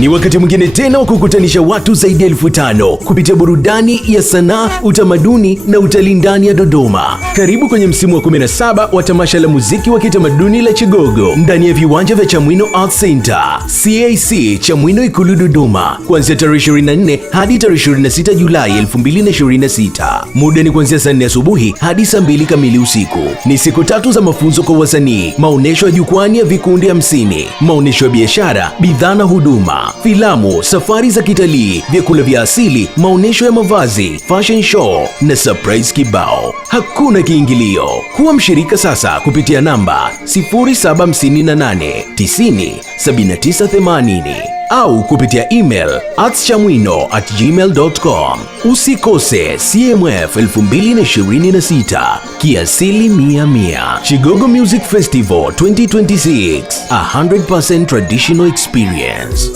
Ni wakati mwingine tena wa kukutanisha watu zaidi ya 5,000 kupitia burudani ya sanaa, utamaduni na utalii ndani ya Dodoma. Karibu kwenye msimu wa 17 wa tamasha la muziki wa kitamaduni la Chigogo ndani ya viwanja vya Chamwino Arts Center, CAC Chamwino Ikulu Dodoma, kuanzia tarehe 24 hadi tarehe 26 Julai 2026. Muda ni kuanzia saa 4 asubuhi hadi saa 2 kamili usiku. Ni siku 3 za mafunzo kwa wasanii, maonesho ya jukwani ya vikundi 50, maonesho ya biashara, bidhaa na huduma, filamu, safari za kitalii, vyakula vya asili, maonesho ya mavazi, fashion show na surprise kibao. Hakuna kiingilio. Kuwa mshirika sasa kupitia namba 0758 90 7980 au kupitia email @chamwino@gmail.com. Usikose CMF 2026 kiasili 100. Chigogo Music Festival 2026, 100% traditional experience.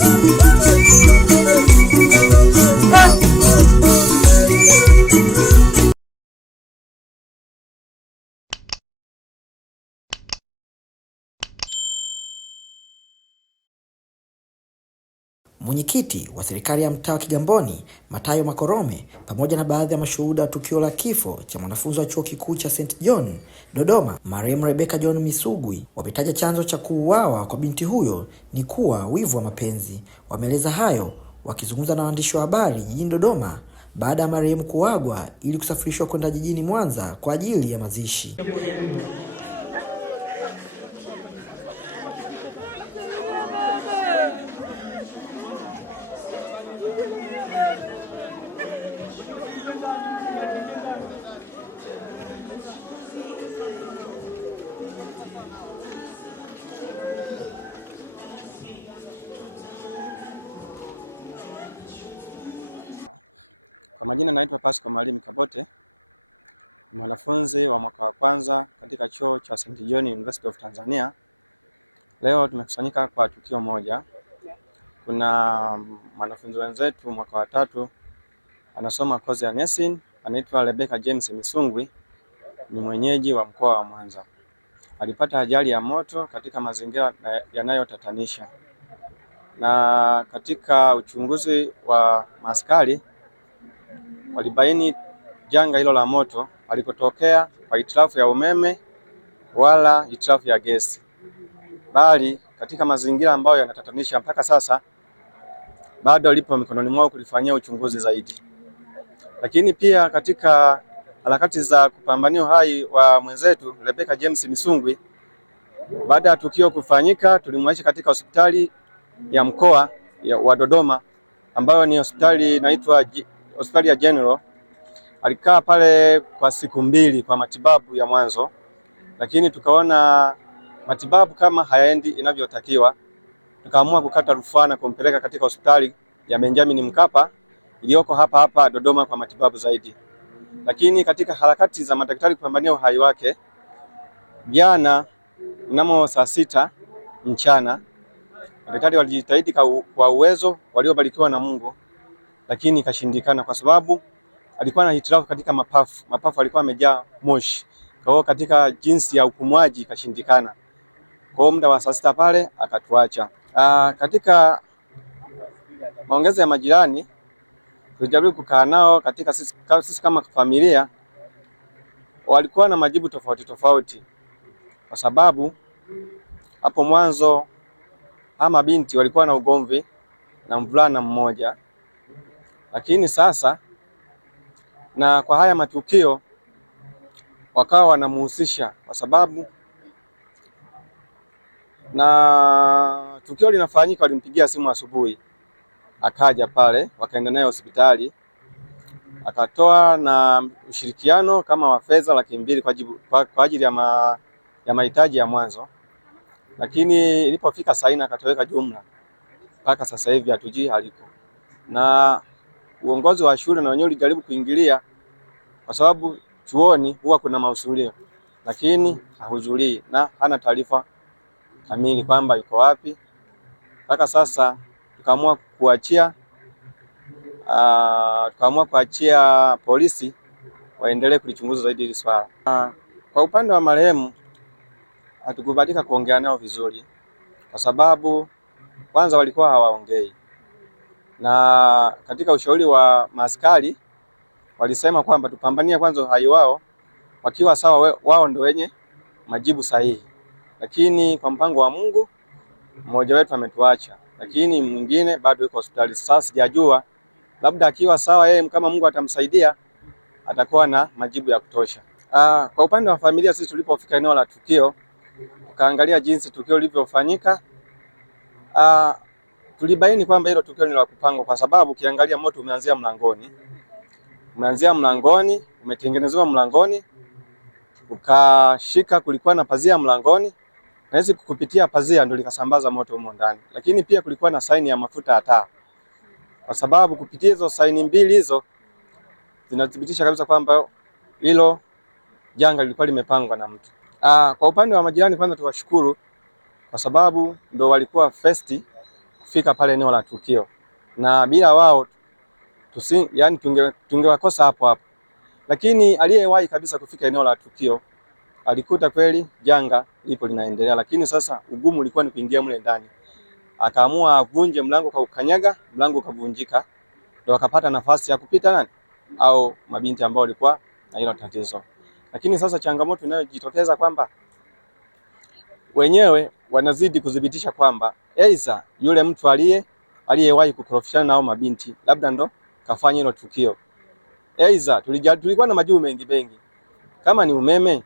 Mwenyekiti wa serikali ya mtaa wa Kigamboni, Matayo Makorome, pamoja na baadhi ya mashuhuda wa tukio la kifo cha mwanafunzi wa chuo kikuu cha St. John Dodoma, marehemu Rebecca John Misugwi, wametaja chanzo cha kuuawa kwa binti huyo ni kuwa wivu wa mapenzi. Wameeleza hayo wakizungumza na waandishi wa habari jijini Dodoma baada ya marehemu kuagwa ili kusafirishwa kwenda jijini Mwanza kwa ajili ya mazishi. Kwa majina naitwa Pascal Malimi Kabote, mwanafunzi wa mwaka wa kwanza katika chuo cha St. John University of Tanzania. Leo tumekusanyika kwa tukio moja. Kuna mwanafunzi wenzetu mwaka wa 3 anasoma kozi ya nursing, anaitwa Rebecca James Misungwi, ni mwenyeji wa mkoa wa Mwanza. Alipata ajali ya moto katika mazingira yanayotatanisha, na katika uchunguzi wa maaskari walibaini janga hilo la moto alikotokea kwa hitilafu ya umeme wala hitilafu ya gesi, bali katika mazingira ambayo yanatatanisha. Mpaka sasa bado lipo mikononi mwao kulifanyia uchunguzi zaidi. Lakini pia katika harakati za kupambania uhai wa mwenzetu Rebecca James Misungwi, baada ya tukio kufanyika, tulimwaisha katika hospitali ya mkoa wa Dodoma ambayo ni hospitali inaitwa hospitali ya General. Alikaa pale kwa siku 2 kwa matibabu ya mwanzo, lakini tukaona matibabu kama hayaendi inavyotakiwa, tukaamua kukata rufaa na kumpeleka katika hospitali ya Benjamin Mkapa iliyoko hapa hapa Dodoma kwa matibabu zaidi. Lakini katika harakati za madaktari kupambania uhai wake, jana mnamo saa 6 mchana, madaktari walijitahidi kwa uwezo waliobarikiwa na Mungu, lakini ikashindikana kwa sababu alikuwa na hitilafu katika mapafu. Mapafu alikuwa amejaa moshi. Kwa hiyo katika jinsi ya upumuaji ikashindikana. Kwa muda wa saa 6 pale akatuacha. Katika maongezi ya majirani tulijaribu kukaa nao, katika sisi kama familia, walikuwa na majibu tofauti tofauti, kwa sababu hapo mwanzo ama binti walikuwa na ugomvi na mvulana mmoja, lakini sasa na kwa haya matukio wakawa wanamuhusisha, kwa sababu na tukio linafanyika, walimpigia simu asubuhi, akaja pale, wakaenda naye hospitali, akatoa na ushirikiano kama wa fedha 200,000 kwa ajili ya mahitaji ya mwanzo, lakini ilipofika saa 4 akatoweka jumla. Mpaka sasa hivi hatujui haliko, na uongozi wa shule na wenyewe ulijaribu kuingilia, kwa sababu chuoni huwa kuna mahudhurio, lakini hahudhurii na hana taarifa kamili kwamba yuko wapi. Mpaka sasa tukaamua kuachia polisi waendelee kulichunguza zaidi hili swala. Kwa upande wa marehemu hatukubahatika kuongea nao vizuri, kwa sababu kwanza walikuwa hawaongei, na katika ushauri wa maaskari walisema kwamba tupambanie kwanza uhai wao, wakiwa sawa wao ndio wenye majibu sahihi. Lakini kwa mpango wa Mungu mmoja wetu ametuacha, lakini mwingine bado yuko hospitali. Sasa sijajua, labda akiwa sawa yeye, kama Mungu atamsaidia, atakuwa na majibu ya kutosha. Kwa upande wa familia, sisi tulipofika eneo la tukio tukaangalia jinsi tukio lilivyofanyika, tulibaini kwamba hilo tukio ni la kupangwa, kwa sababu ukiangalia moto umeanzia mlangoni, umetengenezewa mlangoni, ukashika, kulikuwa na pazia mlangoni, na hizi kupitia pazia ndio likasambaza moto humo ndani. Lakini pia kulikuwa na saini ya mafuta ya taa, kwa sababu kupitia hizo saini mbili hizo zinathibitisha kabisa kwamba hilo janga lilikuwa limepangwa na mtu. Kwa upande wa majirani, kwanza tuwashukuru kwa sababu ndio walikuwa first kufika pale eneo la tukio, na bila wao yani tungewakosa hapo. Lakini aliyewahi kabisa kufika eneo la tukio alikuta kweli janga lipo linaendelea, lakini sasa ugumu ulikuwa ni kuingia mle ndani. Akaamua avunje mlango, kwa ukanyaga mlango ukavunjika, ndio akapata nafasi ya kupita au mabinti ambao walikuwa na hilo tatizo. Lakini sasa changamoto inayojitokeza kwamba wenyewe wanazidi kudhibitisha kwamba aidha yule mtu aliyewahi kukorofishana nao mabinti labda ndo kafanya hilo tukio. Aidha tulikuwa na majibu mengi, kama ni umeme,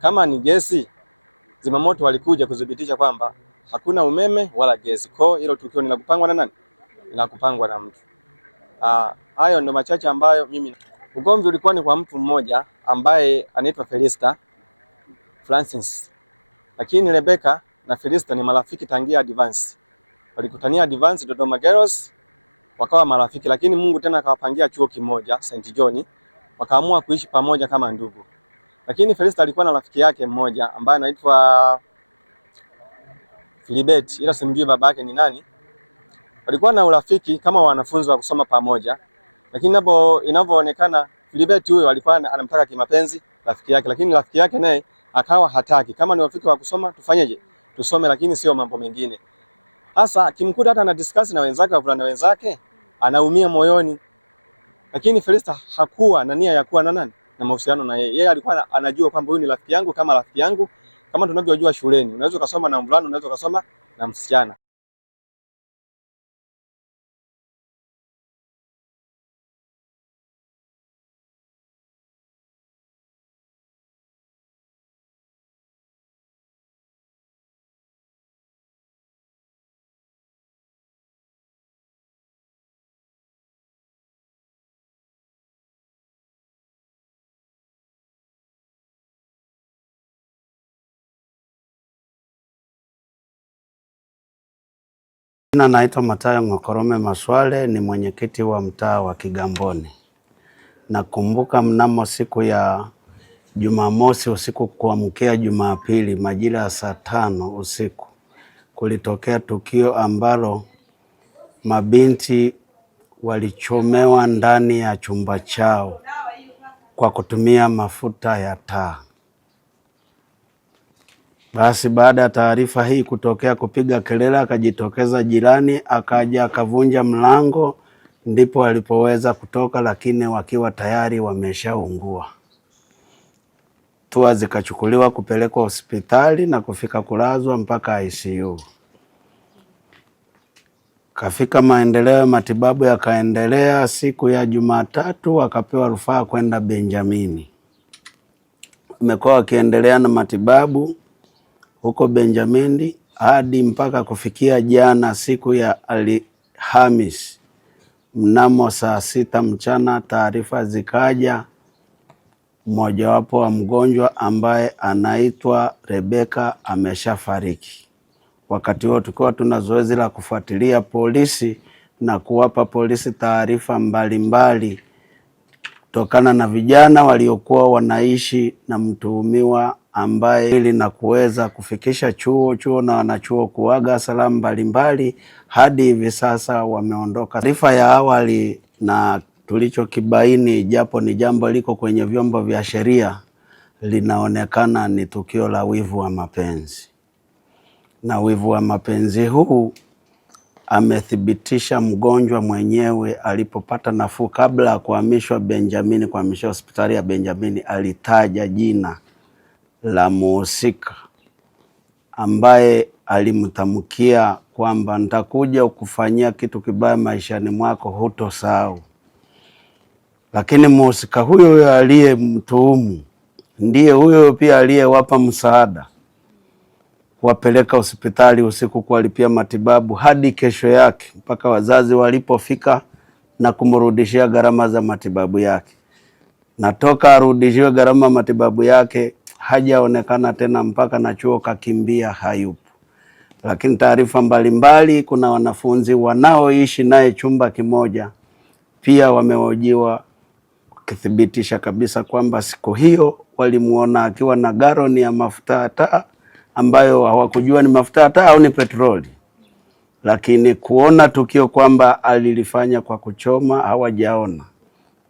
kama ni gesi, zimamoto walikuja kudhibitisha kwamba hakuna umeme wala gesi. Kwa hilo tukio ni la kupangwa na nani? La kupangwa na mtu. Hayo ndo machache ambayo mimi. Ugomvi ulikuwa ni kwa mtu mmoja ambaye anaitwa Felista Francis. Lakini Rebecca na Felista ni marafiki tangia advance. Walikutania advance Dodoma Girls, wakawa marafiki, lakini Mungu tena akawapangia chuo kimoja St. John, wakaamua kuishi pamoja kama ndugu. Lakini Felista alikuwa na rafiki yake mmoja ambaye anaitwa Philibert, ila simjui babake ni nani. Walikuwa na urafiki kama wanafunzi wa kusoma pamoja, lakini inavyoonekana Philibert huyo alikuwa anamtaka kimapenzi rafiki yake, lakini rafiki yake naye akawa hataki. Kama ni rafiki wa kusoma tufanyeje? Tusome, lakini sio mambo mengine. Sasa akimkuta hata ana discuss na wenzake, wavulana wenzake, anaumia moyoni. Lakini Felista hakuwa na nia ya kuwa na mahusiano na yeye. Yeye alikuwa anajua kwamba huyu ni rafiki yangu kama rafiki yangu, kama tunavyojua shuleni. Unaweza kusoma na mvulana, unaweza kusoma na msichana. Naitwa Matayo Makorome Maswale, ni mwenyekiti wa mtaa wa Kigamboni. Nakumbuka mnamo siku ya Jumamosi usiku kuamkia Jumapili majira ya saa 5 usiku kulitokea tukio ambalo mabinti walichomewa ndani ya chumba chao kwa kutumia mafuta ya taa. Basi baada ya taarifa hii kutokea, kupiga kelele, akajitokeza jirani, akaja akavunja mlango, ndipo walipoweza kutoka, lakini wakiwa tayari wameshaungua. Hatua zikachukuliwa kupelekwa hospitali na kufika kulazwa mpaka ICU. Kafika maendeleo ya matibabu yakaendelea. Siku ya Jumatatu wakapewa rufaa kwenda Benjamini. Wamekuwa wakiendelea na matibabu huko Benjamini hadi mpaka kufikia jana siku ya Alhamisi mnamo saa 6 mchana, taarifa zikaja mmojawapo wa mgonjwa ambaye anaitwa Rebecca ameshafariki. Wakati huo tukiwa tuna zoezi la kufuatilia polisi na kuwapa polisi taarifa mbalimbali kutokana na vijana waliokuwa wanaishi na mtuhumiwa ambaye, ili na kuweza kufikisha chuo na wanachuo kuaga salamu mbalimbali. Hadi hivi sasa wameondoka. Taarifa ya awali na tulichokibaini, japo ni jambo liko kwenye vyombo vya sheria, linaonekana ni tukio la wivu wa mapenzi. Na wivu wa mapenzi huu amethibitisha mgonjwa mwenyewe alipopata nafuu, kabla ya kuhamishwa Benjamini, kuhamishwa hospitali ya Benjamini, alitaja jina la muhusika ambaye alimtamkia kwamba nitakuja kukufanyia kitu kibaya maishani mwako, hutosahau. Lakini muhusika huyo aliyemtuhumu ndiye huyo pia aliyewapa msaada kuwapeleka hospitali usiku, kuwalipia matibabu hadi kesho yake, mpaka wazazi walipofika na kumrudishia gharama za matibabu yake. Na toka arudishiwe gharama matibabu yake hajaonekana tena, mpaka na chuo kakimbia, hayupo. Lakini taarifa mbalimbali, kuna wanafunzi wanaoishi naye chumba kimoja pia wamehojiwa kuthibitisha kabisa kwamba siku hiyo walimuona akiwa na galoni ya mafuta ya taa ambayo hawakujua ni mafuta ya taa au ni petroli, lakini kuona tukio kwamba alilifanya kwa kuchoma hawajaona.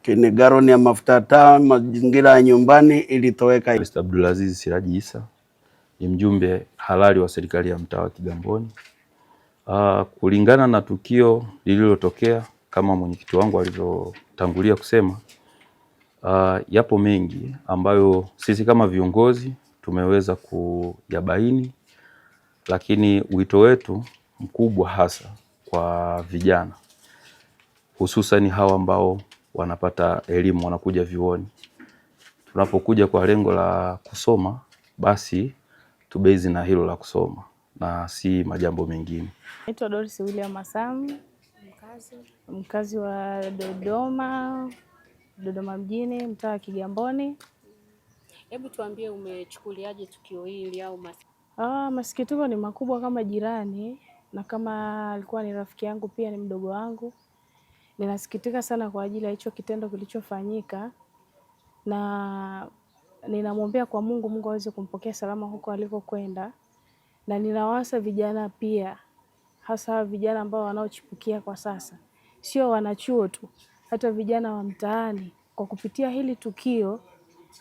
Kini galoni ya mafuta ya taa, mazingira ya nyumbani ilitoweka. Mr. Abdulaziz Siraji Isa ni mjumbe halali wa serikali ya mtaa wa Kigamboni. Kulingana na tukio lililotokea, kama mwenyekiti wangu alivyotangulia kusema, yapo mengi ambayo sisi kama viongozi tumeweza kuyabaini, lakini wito wetu mkubwa hasa kwa vijana, hususan hawa ambao wanapata elimu, wanakuja vyuoni. Tunapokuja kwa lengo la kusoma, basi tubezi na hilo la kusoma na si majambo mengine. Naitwa Doris William Masam, mkazi wa Dodoma mjini, mtaa wa Kigamboni. Hebu tuambie, umechukuliaje tukio hili au masikitiko ni makubwa kama jirani, na kama alikuwa ni rafiki yangu pia ni mdogo wangu. Ninasikitika sana kwa ajili ya hicho kitendo kilichofanyika, na ninamwombea kwa Mungu aweze kumpokea salama huko alikokwenda. Na ninawasa vijana pia, hasa vijana ambao wanaochipukia kwa sasa, sio wanachuo tu, hata vijana wa mtaani, kwa kupitia hili tukio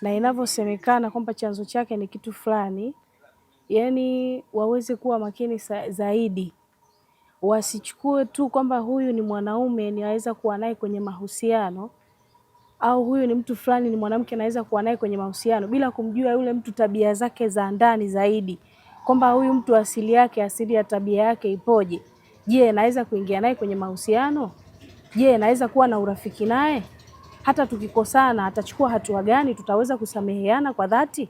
na inavyosemekana kwamba chanzo chake ni kitu fulani, yani waweze kuwa makini zaidi. Wasichukue tu kwamba huyu ni mwanaume niweza kuwa naye kwenye mahusiano, au huyu ni mtu fulani ni mwanamke naweza kuwa naye kwenye mahusiano, bila kumjua yule mtu tabia zake za ndani zaidi, kwamba huyu mtu asili ya tabia yake ipoje. Je, naweza kuingia naye kwenye mahusiano? Je, naweza kuwa na urafiki naye? Hata tukikosana atachukua hatua gani? Tutaweza kusameheana kwa dhati?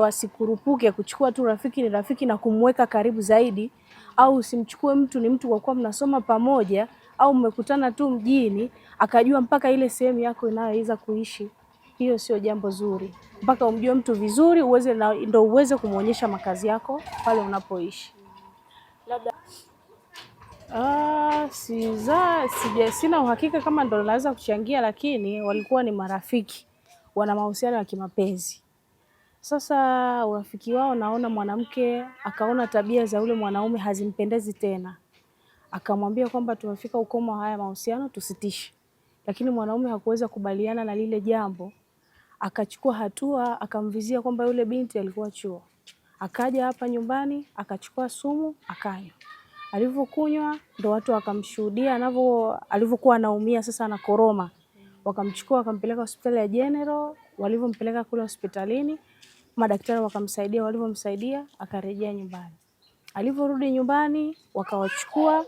Wasikurupuke kuchukua tu rafiki ni rafiki na kumweka karibu zaidi, au usimchukue mtu ni mtu kwa kuwa mnasoma pamoja au mmekutana tu mjini akajua mpaka ile sehemu yako inayoweza kuishi. Hiyo sio jambo zuri. Mpaka umjue mtu vizuri ndio uweze kumuonyesha makazi yako pale unapoishi. Labda sina uhakika kama ndo naweza kuchangia, lakini walikuwa ni marafiki, wana mahusiano ya kimapenzi. Sasa urafiki wao, naona mwanamke akaona tabia za ule mwanaume hazimpendezi tena, akamwambia kwamba tumefika ukomo haya mahusiano, tusitishe. Lakini mwanaume hakuweza kubaliana na lile jambo, akachukua hatua, akamvizia kwamba yule binti alikuwa chuo. Akaja hapa nyumbani, akachukua sumu, akanywa. Alivyokunywa ndo watu wakamshuhudia alivyokuwa anaumia, sasa anakoroma. Wakamchukua wakampeleka hospitali ya General. Walivyompeleka kule hospitalini, madaktari wakamsaidia, walivyomsaidia akarejea nyumbani. Alivyorudi nyumbani, wakawachukua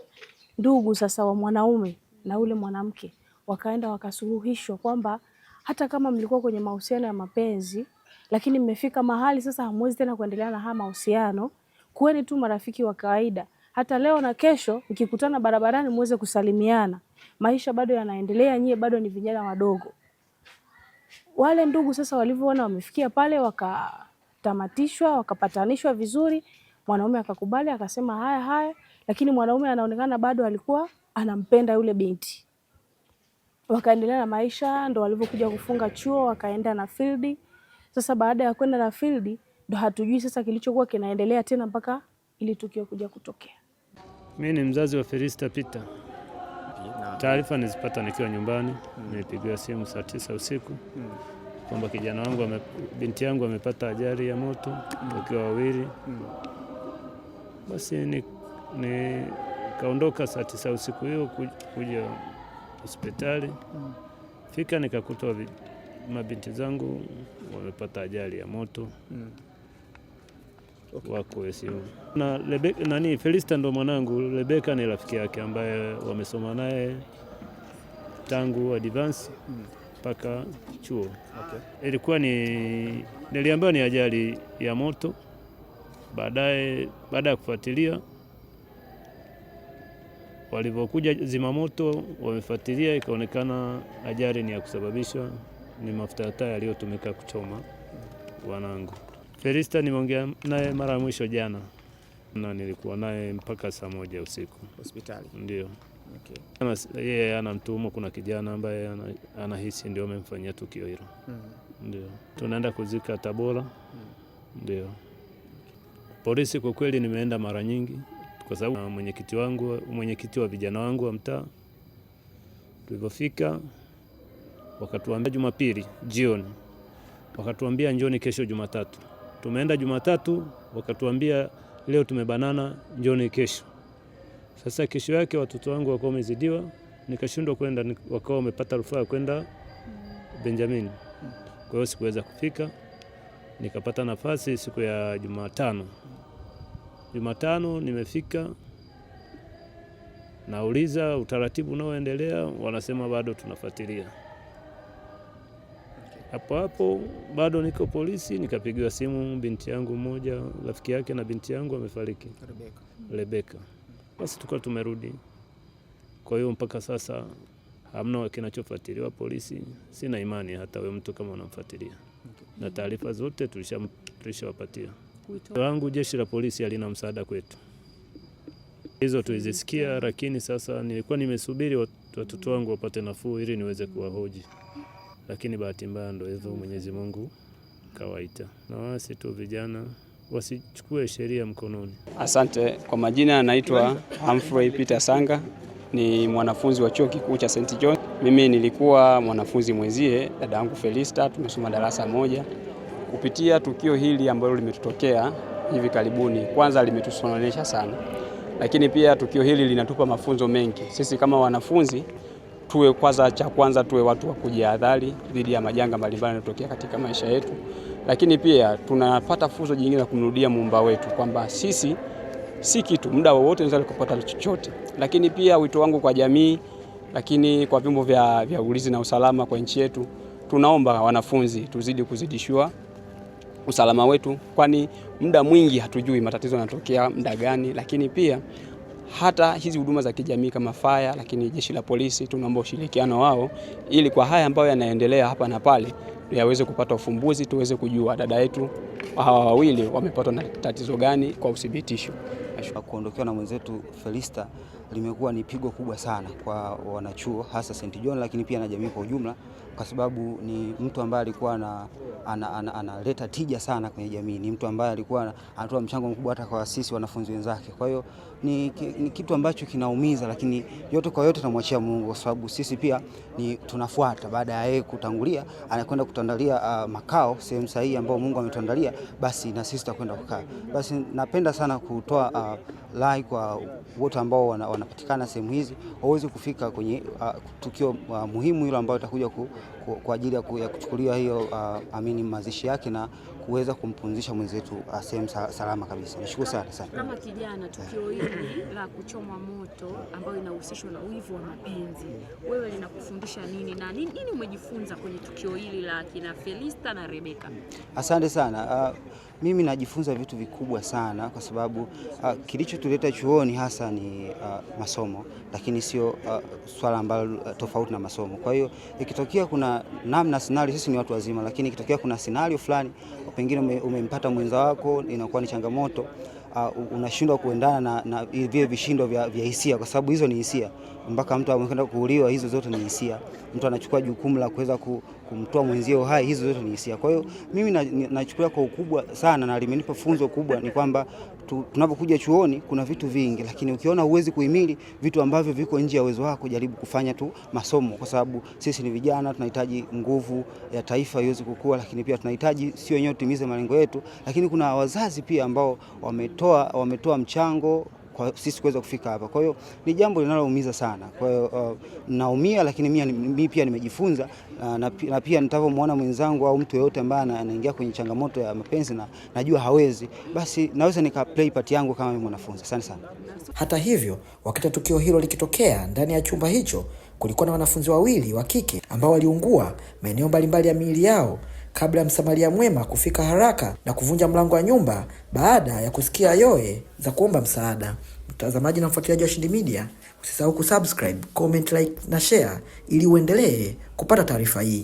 ndugu sasa wa mwanaume na ule mwanamke, wakaenda wakasuluhishwa kwamba hata kama mlikuwa kwenye mahusiano ya mapenzi, lakini mmefika mahali sasa hamwezi tena kuendelea na haya mahusiano, kuweni tu marafiki wa kawaida. Hata leo na kesho mkikutana barabarani muweze kusalimiana. Maisha bado yanaendelea, nyie bado ni vijana wadogo. Wale ndugu sasa walivyoona wamefikia pale, wakatamatishwa, wakapatanishwa vizuri. Mwanaume akakubali, akasema haya, lakini mwanaume anaonekana bado alikuwa anampenda yule binti. Wakaendelea na maisha, ndo walivyokuja kufunga chuo, wakaenda na field. Sasa baada ya kwenda na field, ndo hatujui sasa kilichokuwa kinaendelea tena mpaka ili tukio kuja kutokea. Mimi ni mzazi wa Felista Peter. Taarifa nilizipata nikiwa nyumbani, nilipigiwa simu saa 9 usiku kwamba binti yangu amepata ajali ya moto wakiwa wawili. Basi Nikaondoka saa 9 usiku hiyo kuja hospitali. Fika nikakuta mabinti zangu wamepata ajali ya moto. Wako ICU. Na Felista ndo mwanangu, Rebeka ni rafiki yake ambaye wamesoma naye tangu advance mpaka chuo. Ilikuwa niliambiwa ni ajali ya moto. Baada ya kufuatilia, walivyokuja zimamoto wamefuatilia, ikaonekana ajali ni ya kusababishwa ni mafuta ya taa yaliyotumika kuchoma wanangu. Felista nimeongea naye mara mwisho jana, na nilikuwa naye mpaka saa 1 usiku hospitali. Ndio. Yeye ana mtuhumu, kuna kijana ambaye anahisi ndio amemfanyia tukio hilo. Ndio. Tunaenda kuzika Tabora. Ndio. Polisi kwa kweli nimeenda mara nyingi kwa sababu mwenyekiti wa vijana wangu wa mtaa. Tulipofika wakatuambia Jumapili jioni, wakatuambia njoni kesho Jumatatu. Tumeenda Jumatatu, wakatuambia leo tumebanana, njoni kesho. Sasa kesho yake watoto wangu wakawa wamezidiwa, nikashindwa kwenda, wakawa wamepata rufaa kwenda Benjamin. Kwa hiyo sikuweza kufika. Nikapata nafasi siku ya Jumatano nimefika, nauliza utaratibu unaoendelea, wanasema bado tunafuatilia. Hapo bado niko polisi, nikapigiwa simu binti yangu mmoja, rafiki yake na binti yangu amefariki. Rebeka. Basi tukawa tumerudi. Kwa hiyo mpaka sasa hamna kinachofuatiliwa polisi. Sina imani hata wewe mtu kama unamfuatilia. Na taarifa zote tulishawapatia. Wangu jeshi la polisi halina msaada kwetu. Hizo tulizisikia, lakini sasa nilikuwa nimesubiri watoto wangu wapate nafuu ili niweze kuwahoji. Lakini bahati mbaya ndio hivyo, Mwenyezi Mungu kawaita. Na wasi tu vijana wasichukue sheria mkononi. Asante. Kwa majina anaitwa Humphrey Peter Sanga, ni mwanafunzi wa chuo kikuu cha St. John. Mimi nilikuwa mwanafunzi mwenzie dada yangu Felista, tumesoma darasa moja. Kupitia tukio hili ambalo limetutokea hivi karibuni, kwanza limetusononesha sana, lakini pia tukio hili linatupa mafunzo mengi. Sisi kama wanafunzi cha kwanza tuwe watu wa kujihadhari dhidi ya majanga mbalimbali yanayotokea katika maisha yetu, lakini pia tunapata funzo jingine la kumrudia Muumba wetu kwamba sisi si kitu, muda wowote tunaweza kupata chochote. Lakini pia wito wangu kwa jamii, lakini kwa vyombo vya ulinzi na usalama kwa nchi yetu, tunaomba wanafunzi tuzidi kuzidishwa usalama wetu, kwani muda mwingi hatujui matatizo yanatokea muda gani. Lakini pia hata hizi huduma za kijamii kama fire, lakini jeshi la polisi tunaomba ushirikiano wao ili kwa haya ambayo yanaendelea hapa na pale yaweze kupata ufumbuzi, tuweze kujua dada yetu hawa wawili wamepatwa na tatizo gani kwa uthibitisho. Kuondokewa na mwenzetu Felista limekuwa ni pigo kubwa sana kwa wanachuo hasa St. John, lakini pia na jamii kwa ujumla, kwa sababu ni mtu ambaye alikuwa analeta tija sana kwenye jamii. Ni mtu ambaye alikuwa anatoa mchango mkubwa hata kwa sisi wanafunzi wenzake. Kwa hiyo ni kitu ambacho kinaumiza, lakini yote kwa yote tunamwachia Mungu, kwa sababu sisi pia tunafuata baada ya yeye kutangulia, anakwenda kutandalia makao sehemu sahihi ambao Mungu ametuandalia, basi na sisi tutakwenda kukaa. Basi napenda sana kutoa rai kwa wote ambao wanapatikana sehemu hizi waweze kufika kwenye tukio muhimu hilo ambalo itakuja kwa ajili ya kuchukulia hiyo mazishi yake na kuweza kumpumzisha mwenzetu sehemu salama kabisa. Nishukuru sana. Kama kijana, tukio hili la kuchomwa moto ambayo inahusishwa na wivu wa mapenzi, wewe linakufundisha nini na nini umejifunza kwenye tukio hili la kina Felista na Rebeka? Asante sana. Mimi najifunza vitu vikubwa sana, kwa sababu kilichotuleta chuoni hasa ni masomo, lakini sio swala ambalo tofauti na masomo. Kwa hiyo ikitokea kuna namna scenario, sisi ni watu wazima, lakini ikitokea kuna scenario fulani pengine umempata mwenza wako, inakuwa ni changamoto, unashindwa kuendana na vile vishindo vya hisia, kwa sababu hizo ni hisia. Mpaka mtu amekwenda kuuliwa, hizo zote ni hisia. Mtu anachukua jukumu la kuweza kumtoa mwenzio hai, hizo zote ni hisia. Kwa hiyo mimi nachukulia kwa ukubwa sana, na limenipa funzo kubwa ni kwamba tunapokuja chuoni kuna vitu vingi, lakini ukiona huwezi kuhimili vitu ambavyo viko nje ya uwezo wako, jaribu kufanya tu masomo, kwa sababu sisi ni vijana, tunahitaji nguvu ya taifa iweze kukua, lakini pia tunahitaji sio wenyewe tutimize malengo yetu, lakini kuna wazazi pia ambao wametoa mchango kwa sisi kuweza kufika hapa. Kwa hiyo ni jambo linaloumiza sana. Kwa hiyo naumia, lakini mimi pia nimejifunza na pia nitavyomuona mwenzangu au mtu yeyote ambaye anaingia kwenye changamoto ya mapenzi na najua hawezi, basi naweza nika play part yangu kama mimi mwanafunzi. Asante sana. Hata hivyo, wakati tukio hilo likitokea, ndani ya chumba hicho kulikuwa na wanafunzi wawili wa kike ambao waliungua maeneo mbalimbali ya miili yao kabla ya msamaria mwema kufika haraka na kuvunja mlango wa nyumba baada ya kusikia yoe za kuomba msaada. Mtazamaji na mfuatiliaji wa Washindi Media, usisahau kusubscribe, comment, like na share ili uendelee kupata taarifa hii.